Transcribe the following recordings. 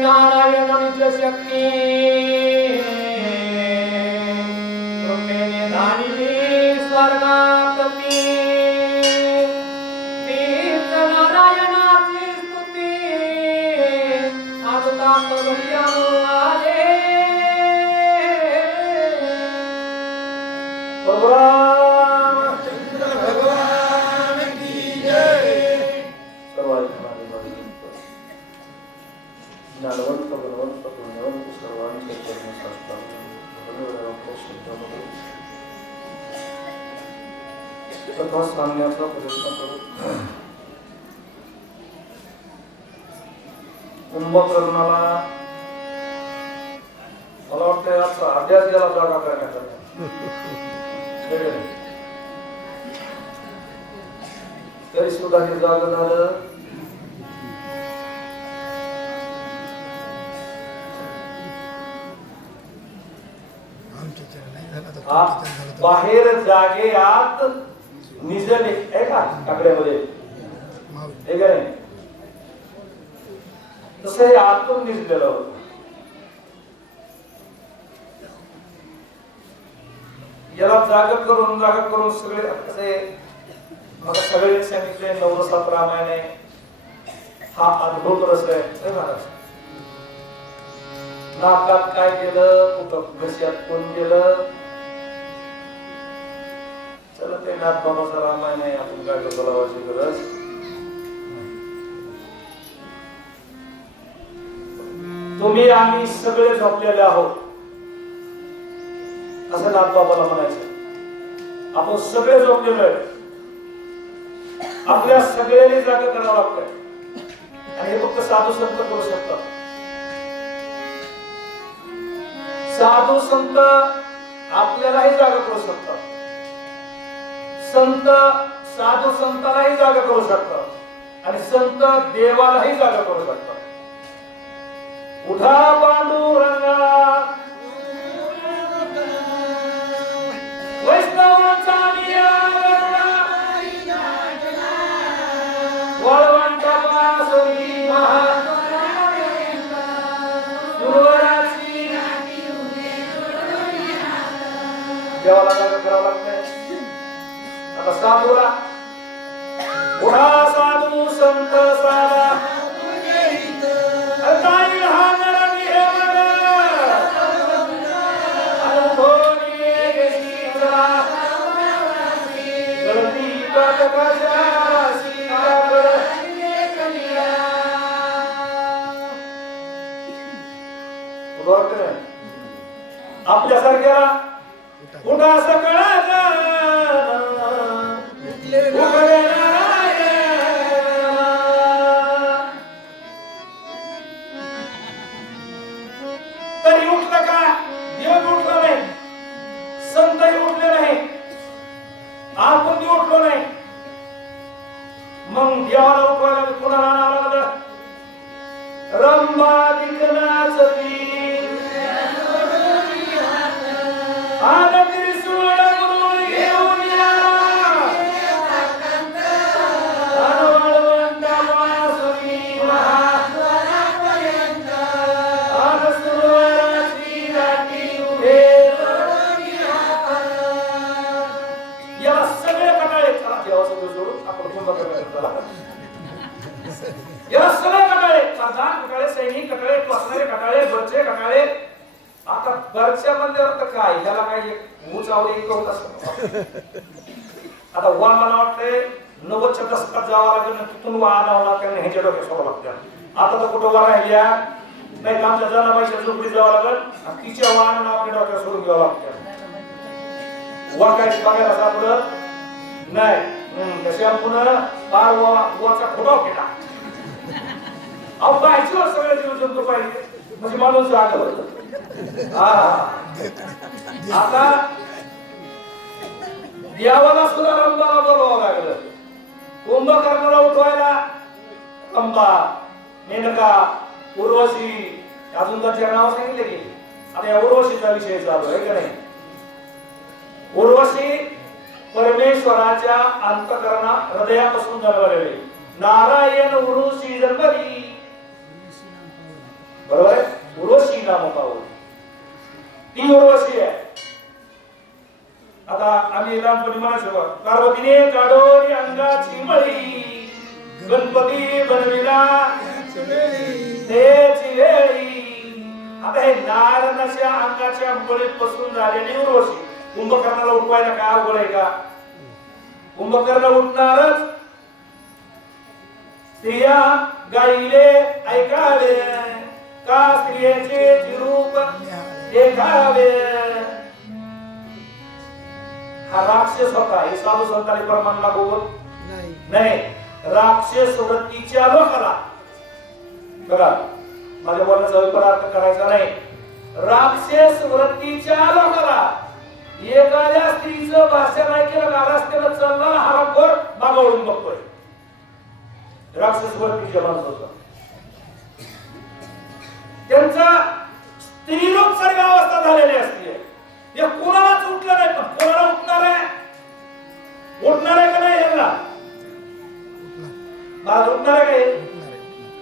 नारायणांची शक्ती कृपेने धानिली स्वर्गात मी तीच नारायणाची स्तुती आता करूया आले भगवान की जय। ज्ञानवंत बलवंत पुण्यवंत सर्वांचे कर्मसाष्टांग कथा सांगण्याचा प्रयत्न करू. कुंभकर्णाला मला वाटतं याचा अभ्यास गेला जागा करण्याचा तरी सुद्धा हे जाग झालं. बाहेर जागे आत निजले आहे का टाकड्यामध्ये हे काय तसं हे आतून निजलेलं होतं. याला जागा करून सगळे असे मला सगळे सांगितले नवरसात रामायण आहे हा अद्भुत रस आहे महाराज. नाकात काय केलं कुठं घशात कोण गेलं चला ते नाथ बाबाचा रामायण आहे आपण काय बोलावाची गरज. तुम्ही आम्ही सगळे झोपलेले आहोत असं नाथ बाबाला म्हणायचं. आपण सगळे झोपलेलो आहे आपल्या सगळ्यांनी जागा करावं लागतंय आणि हे फक्त साधू संत करू शकतात. साधू संत आपल्यालाही जागा करू शकतात. संत साधू संतालाही जागा करू शकतात आणि संत देवालाही जागा करू शकतात. उठा पांडुरंगा वैष्णवांचा वळवंटाला सोयी देवाला जागा करावं लागतंय. आता साधूला उठा साधू संत साधा काय हा नर बरोबर आपल्यासारख्याला उठा सकाळचा उठले तरी उठलं का देव उठला नाही संतही उठले नाही आपण बी उठलो नाही मग देवाला उठवायला कुणाला आणावं लागलं रंबा दिखनाचती आला त्रिशूळ गुरुळ घेऊन या अनवळवंता वासुरी महाद्वारापर्यंत आला सुरवराची दाटी उभे याला सगळे कटाळे चला देवाचं सोडून आपण कुंभकर्णाला याला सगळे कटाळे सरदार कटाळे सैनिक कटाळे टोचणारे कटाळे बरचे कटाळे आता बरच्या म्हणल्यावर तर काय याला काय उंचावली करून असं आता वा मला वाटतंय 90च्या दशकात जावं लागेल तिथून वा आणावं लागतं ह्याच्या डोक्यात सोडावं लागतं आता तर कुठं वा राहिल्या नाही तर आमच्या जनाबाईच्या झोपडीत जावं लागेल आणि तिच्या वा आणून आपल्या डोक्यात सोडून घ्यावं लागतं वा काय बघायला सापडत नाही तशा पुन्हा पार वाचा खोटाव केला अहो पाहिजे सगळे जीव जंतू पाहिजे म्हणजे माणूस जागा होतं आता देवाला सुद्धा रंबाला बोलवावं लागलं कुंभकर्णाला उठवायला रंबा मेनका उर्वशी अजून त्यांचे नाव सांगितले की आता या उर्वशीचा विषय चालू आहे का नाही उर्वशी परमेश्वराच्या अंतःकरणा हृदयापासून जन्मलेली नारायण उर्वशी जन्मली बरोबर आहे उर्वशी नाम पाहू ती उर्वशी आहे आता आम्ही लहानपणी म्हणायचो पार्वतीने काढोरी अंगाची मळी गणपती बनविला त्याची वेळी आता हे नारायणाच्या अंगाच्या मळीत बसून झालेली उर्वशी कुंभकर्णाला उठवायला काय अवघड आहे का कुंभकर्ण उठणारच स्त्रिया गाईले ऐकावे का स्त्रियांचे रूप देखावे हा राक्षस होता हे साधू संतांनी प्रमाण लागू नाही राक्षस वृत्तीच्या लोकाला बघा माझ्या बोलण्याचा विपरीत करायचा नाही राक्षस वृत्तीच्या लोकाला एखाद्या स्त्रीचं भाषण ऐकलं का रस्त्याला चालणारा हरामखोर मागावळून बघतोय राक्षस वृत्तीच्या माणसाचा त्यांचा स्त्रीरूप सारखी अवस्था झालेली असते हे कोणालाच उठलं नाही पण कोणाला उठणार आहे का नाही यांना बाज उठणार आहे का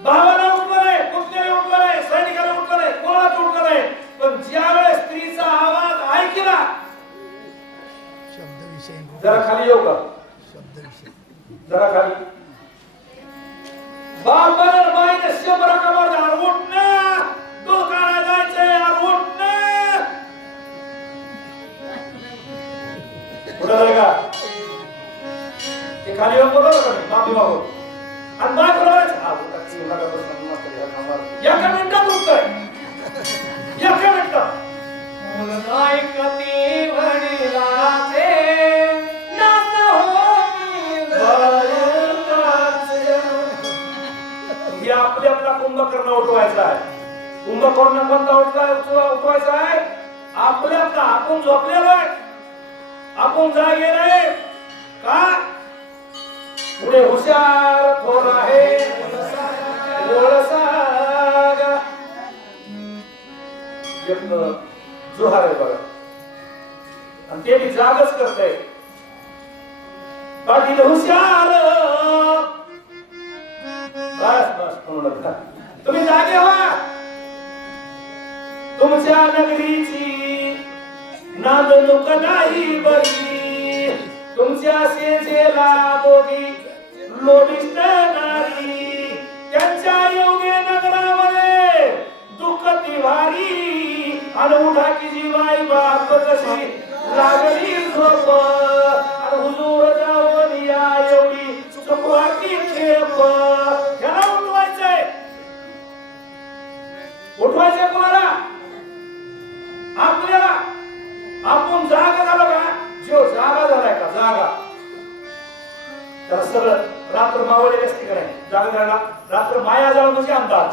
भावाला उठलं नाही पुतण्याला उठलं नाही सैनिकाला उठलं नाही कोणालाच उठलं नाही पण ज्या वेळेस स्त्रीचा आवाज ऐकला जरा खाली येऊ का जरा खाली बापाला माहिती 100 कमर झाड उठणं दुकानात जायचंय यार उठणं कुठं जाय का ते खाली येऊन बोलवलं का मी माफी मागू आणि माफी मागायचं एका मिनिटात उठतोय एका मिनिटात ऐकती वडिलाचे नात हे आपल्या कुंभकर्ण उठवायचा आहे कुंभकर्ण कोणता उठवायचा आहे आपल्यातला आपण झोपलेलो आहे आपण जागे नाही का पुढे हुशार थोर आहे जोहार आहे बघा आणि ते बी जागच करताय पाटील हुशार बस बस तुम्ही जागे व्हा तुमच्या नगरीची नांदणूक नाही बरी तुमच्या शेजेला दोघी लोभिष्ट नारी त्यांच्या योगे नगरामध्ये दुःख तिवारी आणि उठा की जीवाई बाप कशी लागली झोप आणि हुजूर जाऊन या एवढी चुकवा की खेप याला उठवायचंय कोणाला तर सगळं रात्र मावळलेली असते का नाही जागा करायला रात्र माया जाळ म्हणजे अंधार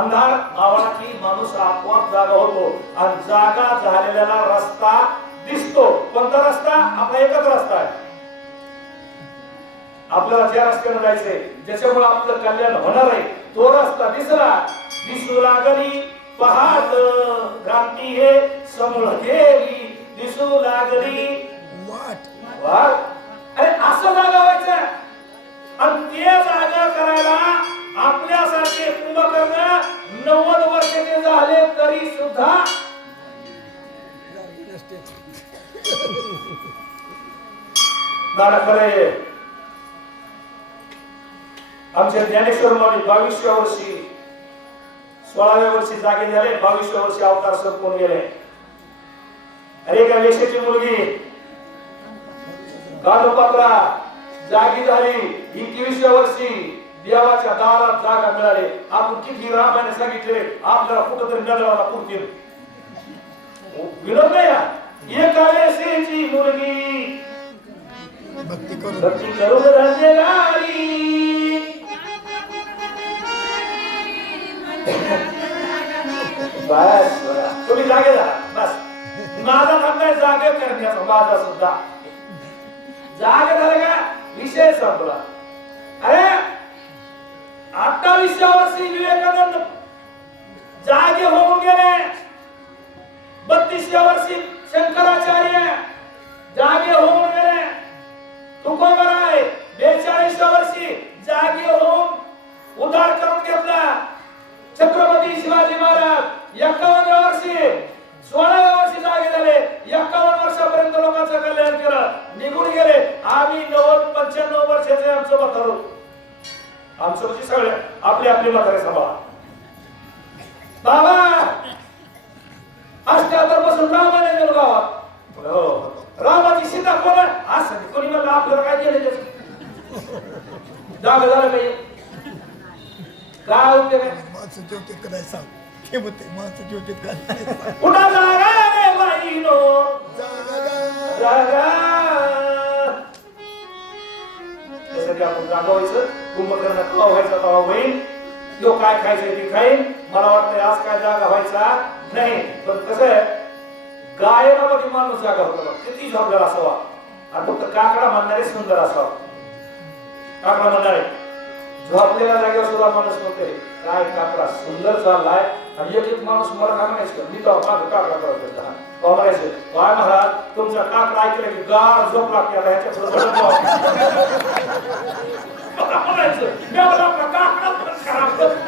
अंधार मावळा की माणूस आपोआप जागा होतो आणि जागा झालेला रस्ता दिसतो कोणता रस्ता आपला एकच रस्ता आहे आपल्याला ज्या रस्त्याने जायचंय ज्याच्यामुळे आपलं कल्याण होणार आहे तो रस्ता दिसू लागली पहाट क्रांती हे समूळ गेली दिसू लागली वाट अरे असं जागा व्हायचं आणि ते जागा करायला आपल्यासारखे कुंभकर्ण 90 वर्षाचे झाले तरी सुद्धा दादा खरंय आमच्या ज्ञानेश्वर माऊली 22व्या वर्षी 16व्या वर्षी जागे झाले 22व्या वर्षी अवतार संपून गेले अरे एका वेश्याची मुलगी कानोपात्रा जागी झाली 21व्या वर्षी देवाच्या दारात जागा मिळाली आपण किती रामाने सांगितले आपल्याला कुठंतरी नजराला पुरतील विनोद नाही एका वेश्याची मुलगी भक्ती करून रंजनारी बस तुम्ही जागे झाला बस माझा धंदा जागे करण्याचा माझा सुद्धा जागे झाले का विषय संपला अरे 28व्या वर्षी विवेकानंद जागे होऊन गेले 32व्या वर्षी शंकराचार्य जागे होऊन गेले तुकोबरा आहे 42व्या वर्षी जागे होऊन उद्धार करून घेतला छत्रपती शिवाजी महाराज 51व्या वर्षी 16व्या वर्षी जागे झाले 51 वर्षापर्यंत लोकांचं कल्याण केलं निघून गेले आम्ही 90-95 वर्षाचे आमचं म्हातारो आमचं म्हणजे सगळे आपले आपले म्हातारे सांभाळा बाबा 78 पासून रामाने गेलो गावात रामाची सीता कोण असं कोणी म्हणलं आपल्याला काय केलं त्याचं जागा झालं पाहिजे काय उपयोग आहे माणसं जेवते काय सांग ते म्हणते माणसं जेवते काय कुठं जागा रे बाईनो जागा त्यासाठी आपण जागा व्हायचं कुंभकर्ण कवा व्हायचा तवा होईल तो काय खायचं ते खाईन मला वाटतं आज काय जागा व्हायचा नाही पण कसं आहे गायनामध्ये माणूस जागा होतो किती जबाबदार असावा आणि फक्त काकडा म्हणणारे सुंदर असावा काकडा म्हणणारे झोपलेल्या जागेवर सुद्धा माणूस म्हणते काय काकडा सुंदर चाललाय आणि एक माणूस मला काय म्हणायचं मी तर माझं काकडा करत म्हणायचं काय महाराज तुमचा काकडा ऐकलं की गार झोप लागते आता ह्याच्या पुढे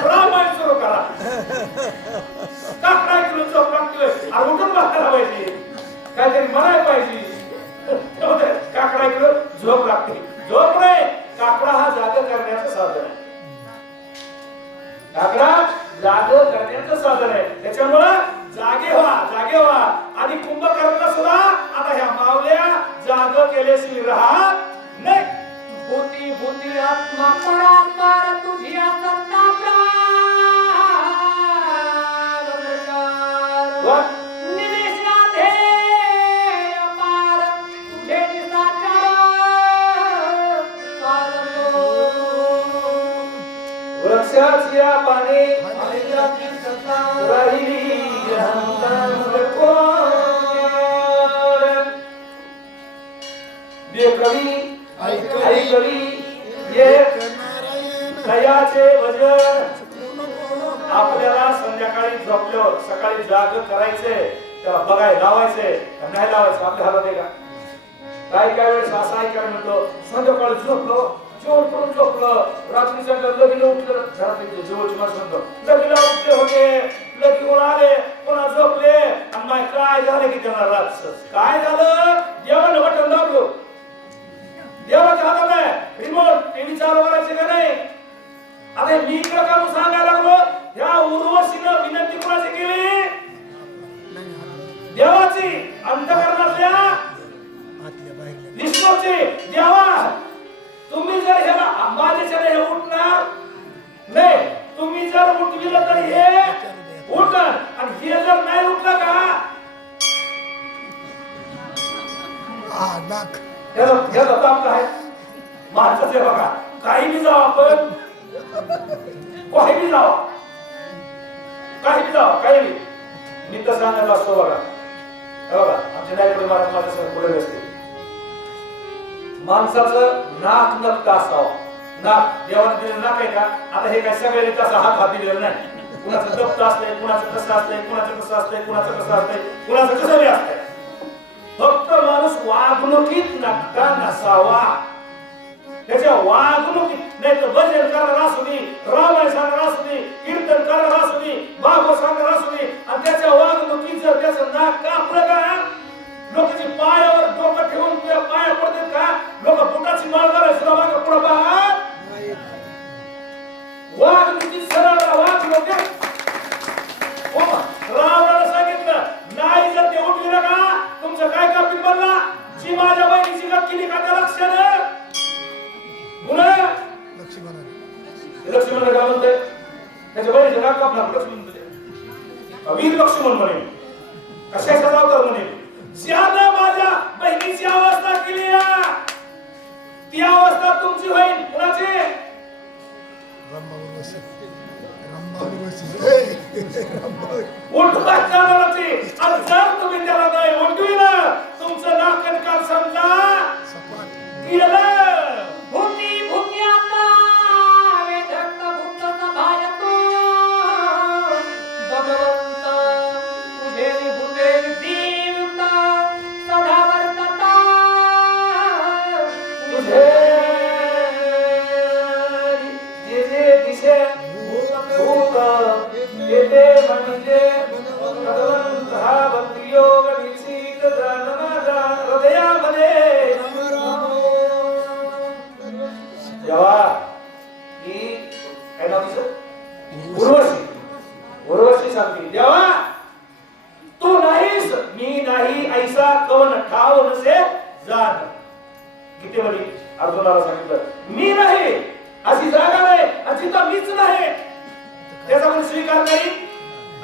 रामायण सुरू करा काकडा ऐकलं झोप लागतोय आणि उठून बघायला पाहिजे काहीतरी म्हणायला पाहिजे काकडा ऐकलं झोप लागते झोप नाही काकडा हा जागा करण्याचं साधन आहे काकडा जागा करण्याचं साधन आहे त्याच्यामुळं जागे व्हा आणि कुंभकर्ण सुद्धा आता ह्या मावल्या जाग केल्याशिवाय राहा नाही भूती आत्मा पडा पार तुझी सत्ता प्राण निदेशात हे अपार तुझे निसाचार वृक्षाची पाने राहिली कवी ऐकवी दयाचे वजन आपल्याला संध्याकाळी झोपल्यावर सकाळी जाग करायचे त्याला बघाय लावायचे नाही लावायचं आपल्या हातात आहे का काय वेळेस असं ऐकायला म्हणतो संध्याकाळी झोपलो जेवण करून झोपलं रात्रीच्या लगीला उठलं घरातले जवळची माणसं लगीला उठले होते लगीवर आले पुन्हा झोपले आणि मग काय झालं की त्यांना रात काय झालं जेवण बटन दाबलो देवाच्या हातात आहे रिमोट टीव्ही चालू करायचे का नाही अरे मी इकडे काम सांगायला लागलो या उर्वशीनं विनंती कोणाची केली देवाची अंतःकरणातल्या विष्णूची देवा तुम्ही जर ह्याला माझ्याच्या हे उठणार नाही तुम्ही जर उठविलं तर हे उठणार आणि हे जर नाही उठलं का नाक त्याचा ताप काय माणसाचे बघा काही बी जाऊ आपण काही बी जाऊ काही बी मी तर सांगत असतो बघा बघा आमच्या नायकडे महाराज माझ्यासमोर पुढे असते माणसाचं नाक नक्ता असावं नाक देवाने दिलेलं नाक आहे का आता हे काय सगळ्यांनी तसा हात दिलेला नाही कुणाचं दप्त असतंय कुणाचं कसं असतंय कुणाचं कसं असतंय कुणाचं कसं असतंय कुणाचं कसं बी असतंय फक्त माणूस वागणुकीत नक्ता नसावा त्याच्या वागणुकीत नाही तर भजन करणार असू दे रामायण सांगणार असू दे कीर्तन करणार असू दे भागवत सांगणार असू दे आणि त्याच्या वागणुकीत जर त्याचं नाक कापलं का लोकांची पायावर डोकं ठेवून पाया पडतात का लोक बुटाची माळ घालायचं मागे पुढे पहा वागणुकीत सरळ वागणूक रावणाला सांगितलं नाही जर ते उठविलं का तुमचं काय कापीत बनला जी माझ्या बहिणीची गप्पी का त्या लक्षानं लक्ष्मण काय म्हणतंय त्याच्या बहिणीचं नाक कापणार लक्ष्मण वीर लक्ष्मण म्हणे कशाचा अवतार म्हणे ज्यानं माझ्या बहिणीची अवस्था केली ती अवस्था तुमची होईल कुणाची उठवाच जाणाराची आणि जर तुम्ही त्याला नाही उठविलं तुमचं नाक काल समजा गेलं भूती भूती आता वेदक भूतचा भायतो भगवंत तुझे भूते दीवता सदा वर्तता तुझे जे दिशे भूत येते म्हणजे भगवंत हा भक्तियोग निश्चित जाणना हृदयामध्ये जेव्हा ही काय नाव तिचं उर्वशी सांगते देवा तू नाहीस मी नाही ऐसा कवन ठाव नसे जात गीतेमध्ये अर्जुनाला सांगितलं मी नाही अशी जागा नाही आणि जिथं मीच नाही त्याचा कोणी स्वीकार नाही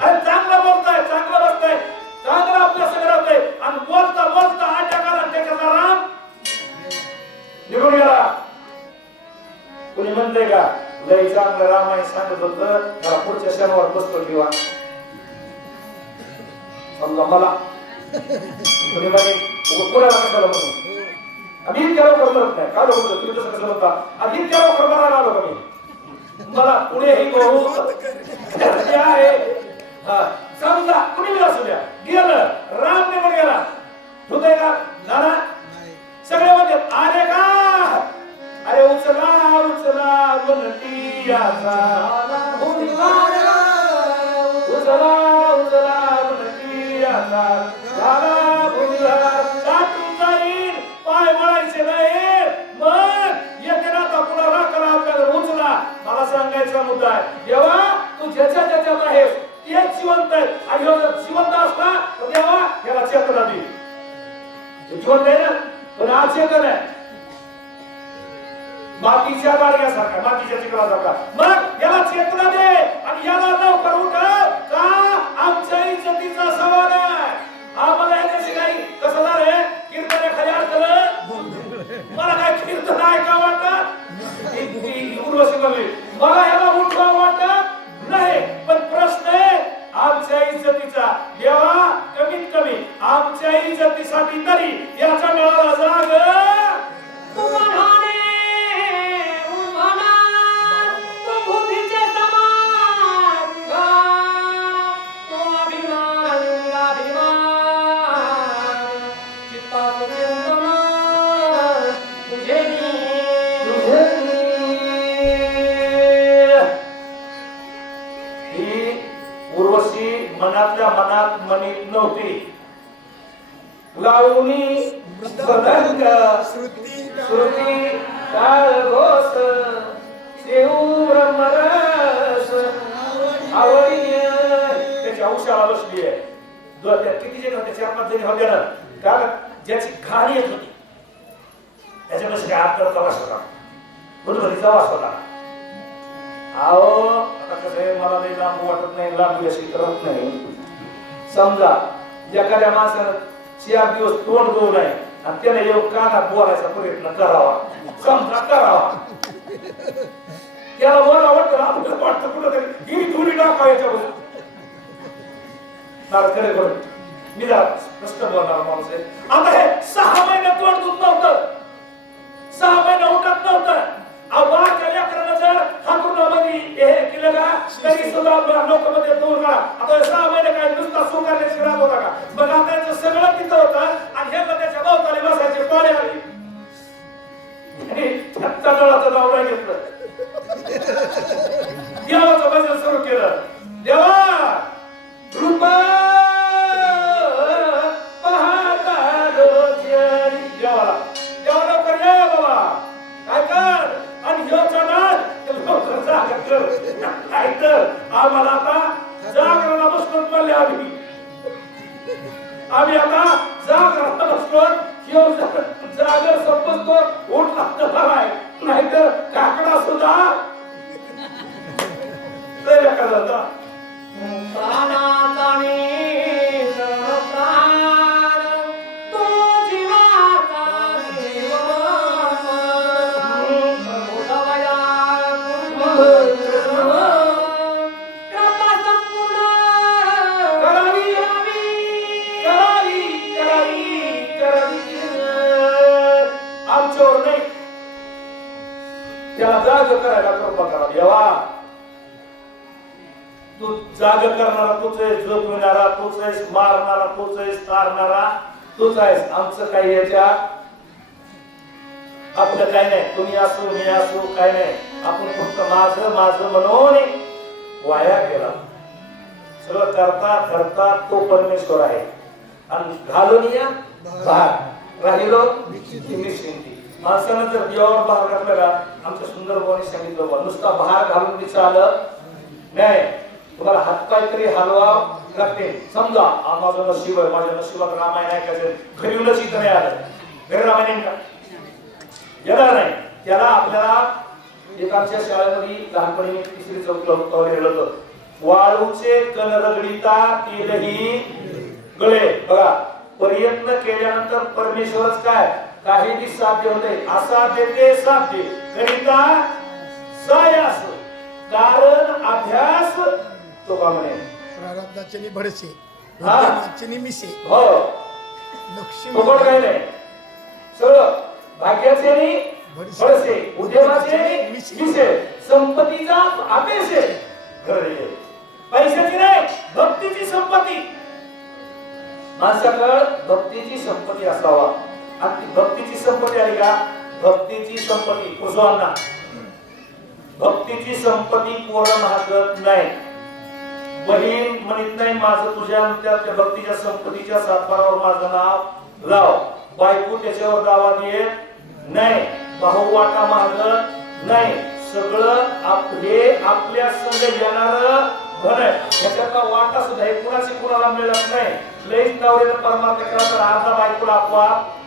अरे चांगलं बोलताय चांगलं बसताय चांगलं आपल्या सगळं आणि बोलता बोलता अटकाला त्याचा राम निघून गेला कोणी म्हणतंय का लय चांगलं रामायण सांगत होतं त्याला पुढच्या शनिवार बसतो किंवा समजा मला कोणी म्हणे कोणाला कशाला म्हणून आम्ही इतक्या लवकर म्हणत नाही काय लोक तुम्ही तसं कसं म्हणता आम्ही इतक्या लवकर म्हणायला आलो का मी मला पुढेही आहे समजा कुणी बी असू द्या गेलं राम निघून गेला होतंय का नाना सगळे म्हणतात आले का अरे उचला उचला म्हणती उचला उचला म्हणती झाला भुंगार दाटून जाईल पाय वळायचे नाही मग येते ना आता पुन्हा राखला आपल्याला उचला मला सांगायचा मुद्दा आहे जेव्हा तू ज्याच्या ज्याच्यात आहेस तेच जिवंत आहे आणि जर जिवंत असला तर तेव्हा याला चेतना दे जिवंत आहे ना पण आज चेतन आहे मातीच्या गाडग्यासारखा मातीच्या चिखलासारखा मग याला चेतना दे आणि याला लवकर उठ का आमच्या इज्जतीचा सवाल आहे आम्हाला याच्याशी काही कसं झालंय कीर्तन एखाद्या अडचण मला काय कीर्तन ऐका वाटत उर्वशी म्हणली मला याला उठवा वाटत नाही पण प्रश्न आहे आमच्या इज्जतीचा देवा कमीत कमी आमच्या इज्जतीसाठी तरी याचा मिळाला जाग मनातल्या मनात म्हणीत नव्हती लावणी पतंग श्रुती काळ घोष शेऊर मरस आवडी त्याची औषधाला बसली आहे किती जण होते 4-5 जणी होते ना का ज्याची घाण येत होती त्याच्यापाशी काय हात करता वास होता बुधबरीचा वास होता आओ आता कसं आहे मला लई लांब वाटत नाही लांब अशी करत नाही समजा एखाद्या माणसानं 4 दिवस तोंड धुवू नाही आणि त्याने येऊन कानात बोलायचा प्रयत्न करावा, समजा करावा. त्याला बोला वाटतं आपल्याला वाटतं कुठं तरी ही धुणी टाका याच्यावर. खरे करून मी जरा स्पष्ट बोलणार माणूस आहे. आता हे 6 महिने तोंड दूध नव्हतं, 6 महिने उठत नव्हतं. बाळाच्या लेकरानं जर हातरुणामध्ये हे केलं का तरी सुद्धा लोक मध्ये दूर करा. आता 6 महिने काय नुसता सुकारण्याची राग होता का? मग आता याचं सगळं तिथं होतं आणि हे त्याच्या भोवताली बसायचे पाळी आली आणि तळाचं नाव नाही घेतलं. देवाचं भजन सुरू केलं. देवा कृपा पाहता रोजरी. देवाला देवा लवकर ये बाबा, काय कर आणि ह्यो चढाल लवकर जागा कर. काय तर आम्हाला आता जागराला बसलो पडले. आम्ही आता जागराला बसलो. ह्यो जागर संपतो उठला तर बराय, नाहीतर काकडा सुद्धा लय बेकार झाला. प्राणाचा नेत प्राण तो जीवाचा जीवन प्रभुदवया कृपा संपूर्ण करावी करावी करावी करावी आमच्यावर नाही, त्याला जाग करायला कृपा करा. देवा तू जाग करणारा तूच आहेस, झोपविणारा तूच आहेस, मारणारा तूच आहेस, तारणारा तूच आहेस. आमचं काही याच्या आपलं काही नाही. तुम्ही असो मी असो काही नाही. आपण फक्त माझं माझं म्हणून वाया गेला. सगळं करता करता तो परमेश्वर आहे आणि घालून या भाग राहिलो निश्चिंती. माणसानं जर देवावर भार घातला का, आमच्या सुंदर भावाने सांगितलं नुसता भार घालून मी चालत नाही, तुम्हाला हातपाय तरी हलवाव लागते. समजा माझं नशीब आहे, माझ्या नशिबात रामायण ऐकायचं, घरी येऊनच इथं नाही आलं, घरी रामायण का येणार नाही. त्याला आपल्याला एक आमच्या शाळेमध्ये लहानपणी 3री 4थीला गेलो होतो. वाळूचे कण रगडीता तेलही गळे. बघा प्रयत्न केल्यानंतर परमेश्वरच काय काही साध्य होते. असाध्य ते साध्य करिता सायास कारण अभ्यास तो का म्हणे. प्रारब्धाचे भडसे हा मिसे हो लक्ष्मी काय नाही. सगळं भाग्याचे नाही भडसे, उद्यमाचे मिसे, संपत्तीचा अपेश आहे, पैशाची नाही भक्तीची संपत्ती. माणसाकडे भक्तीची संपत्ती असावा. आणि ती भक्तीची संपत्ती आली का, भक्तीची संपत्ती कुसवांना भक्तीची संपत्ती पोरं महागत नाही. बहीण म्हणत नाही माझं तुझ्या त्या भक्तीच्या संपत्तीच्या सातबारावर माझं नाव लाव. बायको त्याच्यावर दावा देत नाही, भाऊ वाटा मागत नाही. सगळं आपले आपल्या संग येणार भर याच्यातला वाटा सुद्धा हे कुणाची कुणाला मिळत नाही. लईच नवऱ्यानं परमार्थ केला तर अर्धा बायकोला आपोआप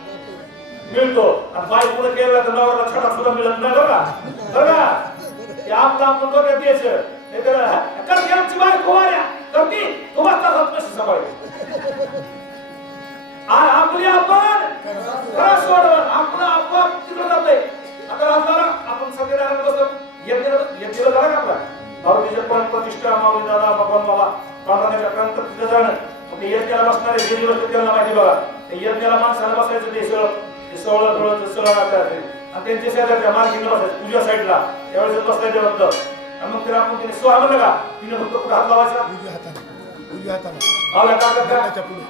मिळतो आणि बायकोला केला तर नवऱ्याला छटा सुद्धा मिळत नाही. बघा बघा ते आपलं आपण डोक्यात द्यायचं. करते आमची बायको वाऱ्या करते तुम्हाला कशी सांभाळायची. आपली आपण खरं सोडवून आपलं आपोआप तिकडे जातंय. आता राजदारा आपण सगळ्यांना बसतो येत झाला का आपला मारुतीच्या पण प्रतिष्ठा माऊली दादा भगवान बाबा पांडुरंगाच्या प्रांत तिथं जाणं. ते यज्ञाला बसणारे जे दिवस त्यांना माहिती. बघा ते यज्ञाला माणसाला बसायचं ते सोळं डोळं सगळं आणि त्यांच्या शेजारच्या मार्गिंगला बसायचं पूजा साईडला त्यावेळेस बसलाय होतं. आणि मग त्याला आपण तिने सोहा म्हणलं का तिने फक्त कुठं हात लावायचा उजव्या हाताला आवल्या कागद पुढे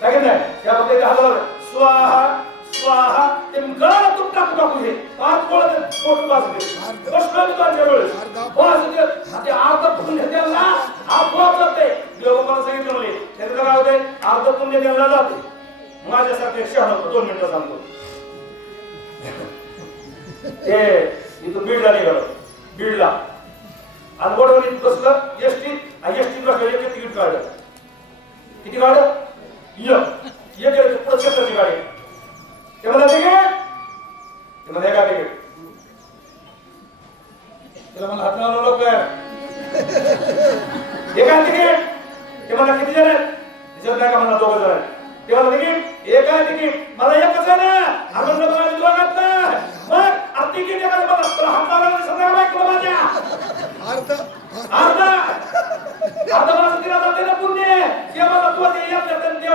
सांगितलं नाही त्याबद्दल हात लावला स्वाहा स्वाहा ते गळाला तूप टाकू टाकू हे पाच गोळ पोट वाजले बसलो मी त्यांच्या वेळेस वाजले ते अर्ध पुण्य द्यायला आपोआप जाते. देवबाबाला सांगितलं म्हणले त्याचं काय होते अर्ध पुण्य द्यायला जाते. माझ्यासारखे शहाण होतं 2 मिनिटं सांगतो. ते इथं बीडला निघालो बीडला आणि बोडवलीत बसलं एसटीत बसलं एक तिकीट काढलं. किती काढलं एक पुढं छत्रची गाडी ते मला तिकीट ते मला एका तिकीट त्याला मला हात लावलं लोक एका तिकीट ते मला किती जण आहेत त्याच्यात नाही का मला 2 जण आहेत. तेव्हा तिकीट एक आहे तिकीट मला एकच आहे ना आपण दोघात ना मग तिकीट एका मला हात लावला सगळ्या बायकोला माझ्या अर्ध अर्धा अर्धा माणूस तिला जाते ना पुण्य किंवा मला तू ते येत नाही देव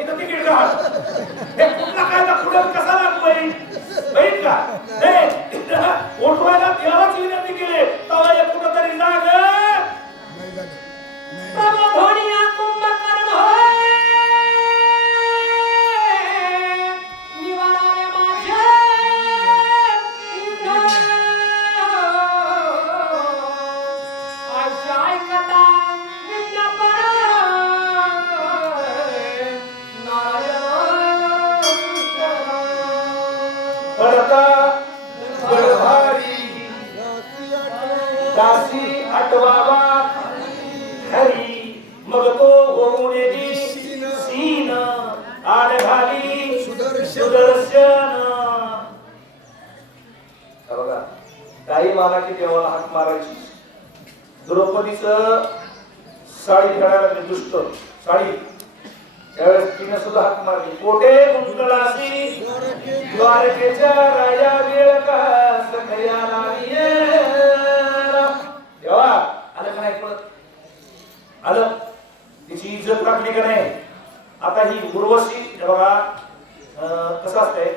इथं तिकीट काढ हे कुठला कायदा पुढे कसा लागतोय बहीण का नाही उठवायला देवाची विनंती केली तेव्हा एक कुठंतरी जाग नाही झालं नाही प्रबोधनिया कुंभकर्ण होय निवारावे माझे आशा ऐकता विज्ञापन नारायण पडता गळभारी दासी आठवावा हरी मग तो होऊन सीन आड घाली सुदर्शन बघा काही माना की देवाला हाक मारायची द्रौपदीचं साडी खेळायला लागली दुष्ट साडी त्यावेळेस तिने सुद्धा हाक मारली कोठे गुंतलासी द्वारकेच्या राजा वेळ का सखया नाविये देवा आलं का नाही पळत आलं तिची इज्जत राखली का नाही आता ही उर्वशी हे बघा कसं असतंय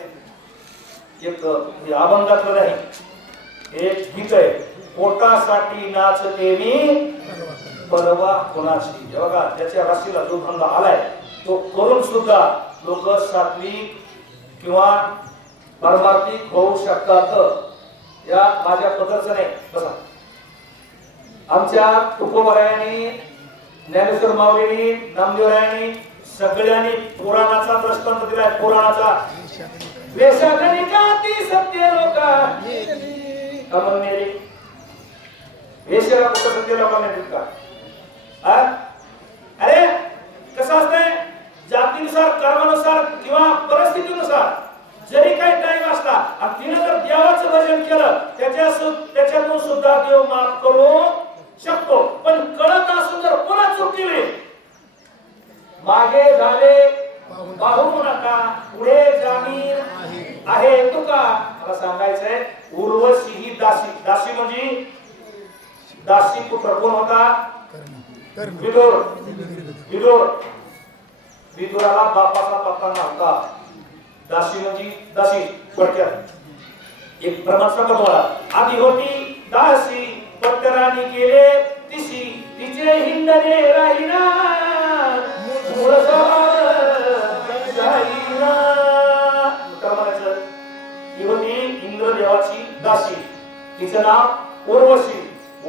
एक अभंगातलं नाही एक गीत आहे पोटासाठी नाचते मी परवा कोणाची हे बघा त्याच्या राशीला जो भंग आलाय तो करून सुद्धा लोक सात्विक किंवा पारमार्थिक होऊ शकतात या माझ्या पद्धतीने नाही बसा आमच्या तुकोबरायांनी ज्ञानेश्वर माऊलींनी नामदेवरायांनी सगळ्यांनी पुराणाचा दृष्टांत दिलाय पुराणाचा वेशागणिकाती सत्य लोका कमलनेरी वेशाला कुठं सत्य लोकांनी दिसत का अरे कसं असतंय जातीनुसार कर्मानुसार किंवा परिस्थितीनुसार जरी काही टाइम असला आणि तिने जर देवाचं भजन केलं त्याच्यातून सुद्धा देव माफ करू शकतो पण कळत असून जर पुन्हा चूक केली मागे झाले पाहू नका पुढे जामीन आहे तुका मला सांगायचंय उर्वशी ही दासी दासी म्हणजे दासी पुत्र कोण होता विदुर विदुर विदुराला बापाचा पत्ता नव्हता दासी म्हणजे दासी थोडक्यात एक प्रमाण सांगतो मला आधी होती दासी पत्तराणी केले तिशी तिचे हिंदने राहिना मूळ जाईना म्हणायचं ही होती इंद्रदेवाची दासी तिचं नाव उर्वशी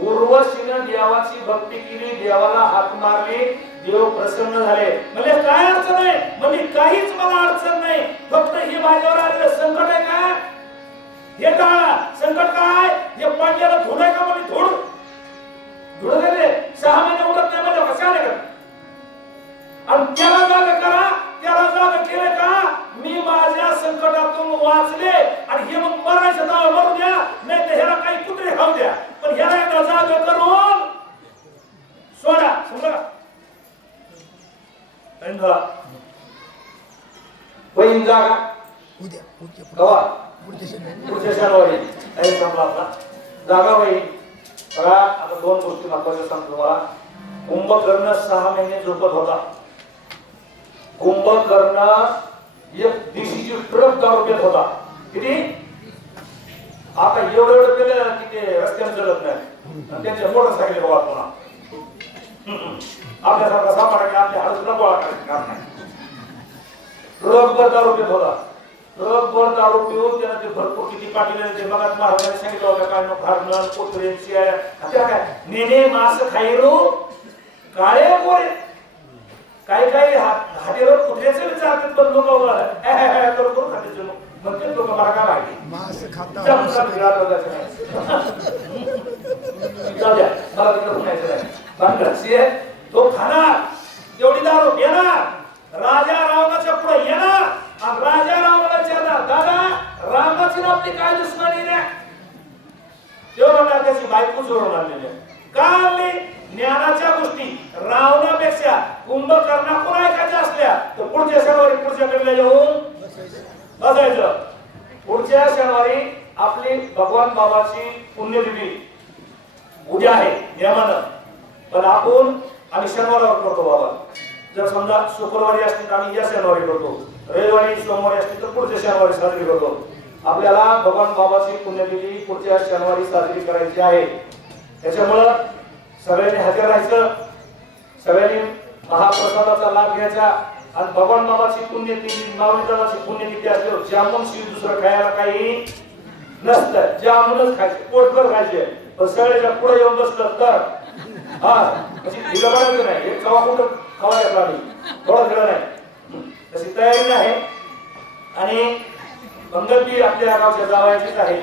उर्वशीनं देवाची भक्ती केली देवाला हाक मारली देव प्रसन्न झाले म्हणजे काय अडचण आहे म्हणजे काहीच मला अडचण नाही फक्त हे माझ्यावर आलेलं संकट आहे का हे टाळा संकट काय हे पांड्याला धुडाय का म्हणजे धुड गेले 6 महिने उठत नाही म्हणजे कशा नाही करत आणि त्याला जाग केले का मी माझ्या संकटातून वाचले आणि हे मग मरायचं नाव मरू द्या नाही तर ह्याला काही कुत्रे खाऊ द्या पण ह्याला एकदा जाग करून सोडा समजा वहीन जागा उद्या कवा पुढच्या पुढच्या शनिवारी काही संपला आपला जागा वहीन बघा आता 2 गोष्टी महत्वाच्या सांगतो तुम्हाला कुंभकर्ण 6 महिने झोपत होता कुंभकर्ण एक दिवशीची ट्रक दारू पेत होता किती आता एवढं केलं की ते रस्त्याने चलत नाही त्यांच्या मोटरसायकल गोळा पुन्हा आपल्यासारखा सापाडा की आपल्या हळूला गोळा करायचं काम नाही ट्रकभर दारू पेत होता ट्रकभर दारू पिऊन त्यानं ते भरपूर किती पाटील ते मगात महाराजांनी सांगितलं होतं काय भारणं कोथरेंची काय नेने मास खायरो काळे गोरे काही हातीवर कुत्र्याचे विचारतात पण लोक करून खाते म्हणते लोक मला काय माहिती मांस खाता जाऊ द्या मला तिकडे म्हणायचं नाही बांगलादेशी आहे तो खाणार तेवढी दारू येणार राजा रावणाच्या पुढे येणार आणि राजा रावणाला विचारणार दादा रामाची आपली काय दुश्मनी रे तेव्हा म्हणणार त्याची बायको जोडून आणलेली का आणली ज्ञानाच्या गोष्टी रावणापेक्षा कुंभकर्णा कोण ऐकायच्या असल्या तर पुढच्या शनिवारी पुढच्या कडीला येऊन बसायचं. पुढच्या शनिवारी आपली भगवान बाबाची पुण्यतिथी उद्या आहे नियमानं, पण आम्ही शनिवारावर करतो बाबा. जर समजा शुक्रवारी असते तर आम्ही या शनिवारी करतो, रविवारी सोमवारी असते तर पुढच्या शनिवारी साजरी करतो. आपल्याला भगवान बाबाची पुण्यतिथी पुढच्या शनिवारी साजरी करायची आहे. त्याच्यामुळं सगळ्यांनी हजर राहायचं, सगळ्यांनी महाप्रसादाचा लाभ घ्यायचा. आणि भगवान बाबाची पुण्यतिथी माऊलीदादाची पुण्यतिथी असल्यावर जामून शिवाय दुसरं खायला काही नसतं, जामूनच खायचे, पोटभर खायचे. पण सगळ्याच्या पुढे येऊन बसलं तर म्हणजे दिलं बघायचं नाही, एक चवा कुठं खावा घेतला नाही, थोडं दिलं नाही, तशी तयारी नाही. आणि मंगलबी आपल्या गावच्या जावयाचीच आहे.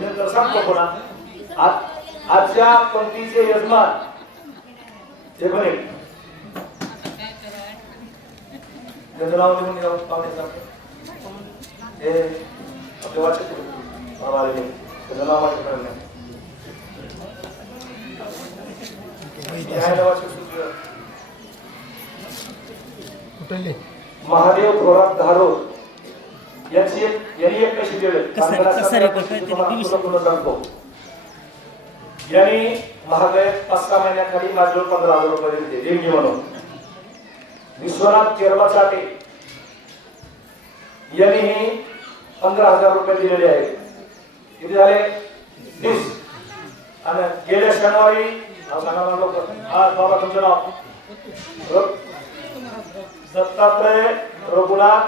नंतर सांगतो पुन्हा आजच्या पंक्तीचे यजमान ते पण एक त्याचं नाव लिहून घ्या पाहुण्याचं. हे आपले वाचक बाबा आले, त्याचं नाव माझ्याकडे नाही. महादेव थोरात धारोर यांनी एक पैसे दिले. यांनी महागाई 5-6 महिन्याखाली माझ्याजवळ 15,000 रुपये दिले देणगी म्हणून. विश्वनाथ केरबा चाटे यांनी 15,000 रुपये दिलेले आहेत. किती झाले? 20. आणि गेल्या शनिवारी बाबा तुमचं नाव दत्तात्रय रघुनाथ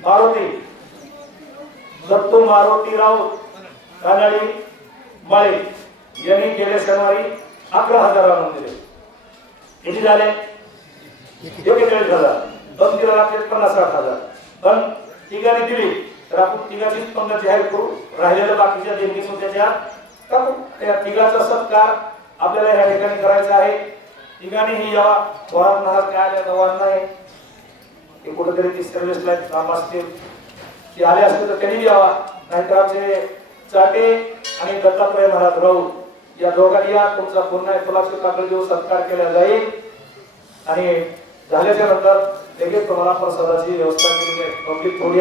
मारुती, दत्तू मारुती राऊत कानाडी माळे यांनी गेल्या शनिवारी 11,000 आणून दिले. किती झाले? 41,000. पण तिला लागते 50,000. पण तिघांनी दिली तर आपण तिघाचीच पंगत जाहीर करू, राहिलेल्या बाकीच्या देणगीतून त्याच्या टाकू. त्या तिघाचा सत्कार आपल्याला या ठिकाणी करायचा आहे. तिघांनीही यावा. वरात महाराज काय आल्या गवार नाही, ते कुठेतरी ती सर्व्हिसला काम असतील, ते आले असतील तर त्यांनी यावा. नाहीतर आमचे चाटे आणि दत्तात्रय महाराज राऊत या दोघांनी या. तुमचा पुन्हा फुलाचे कागद देऊन सत्कार केला जाईल. आणि झाल्याच्या नंतर लगेच तुम्हाला प्रसादाची व्यवस्था केलेली आहे. पब्लिक थोडी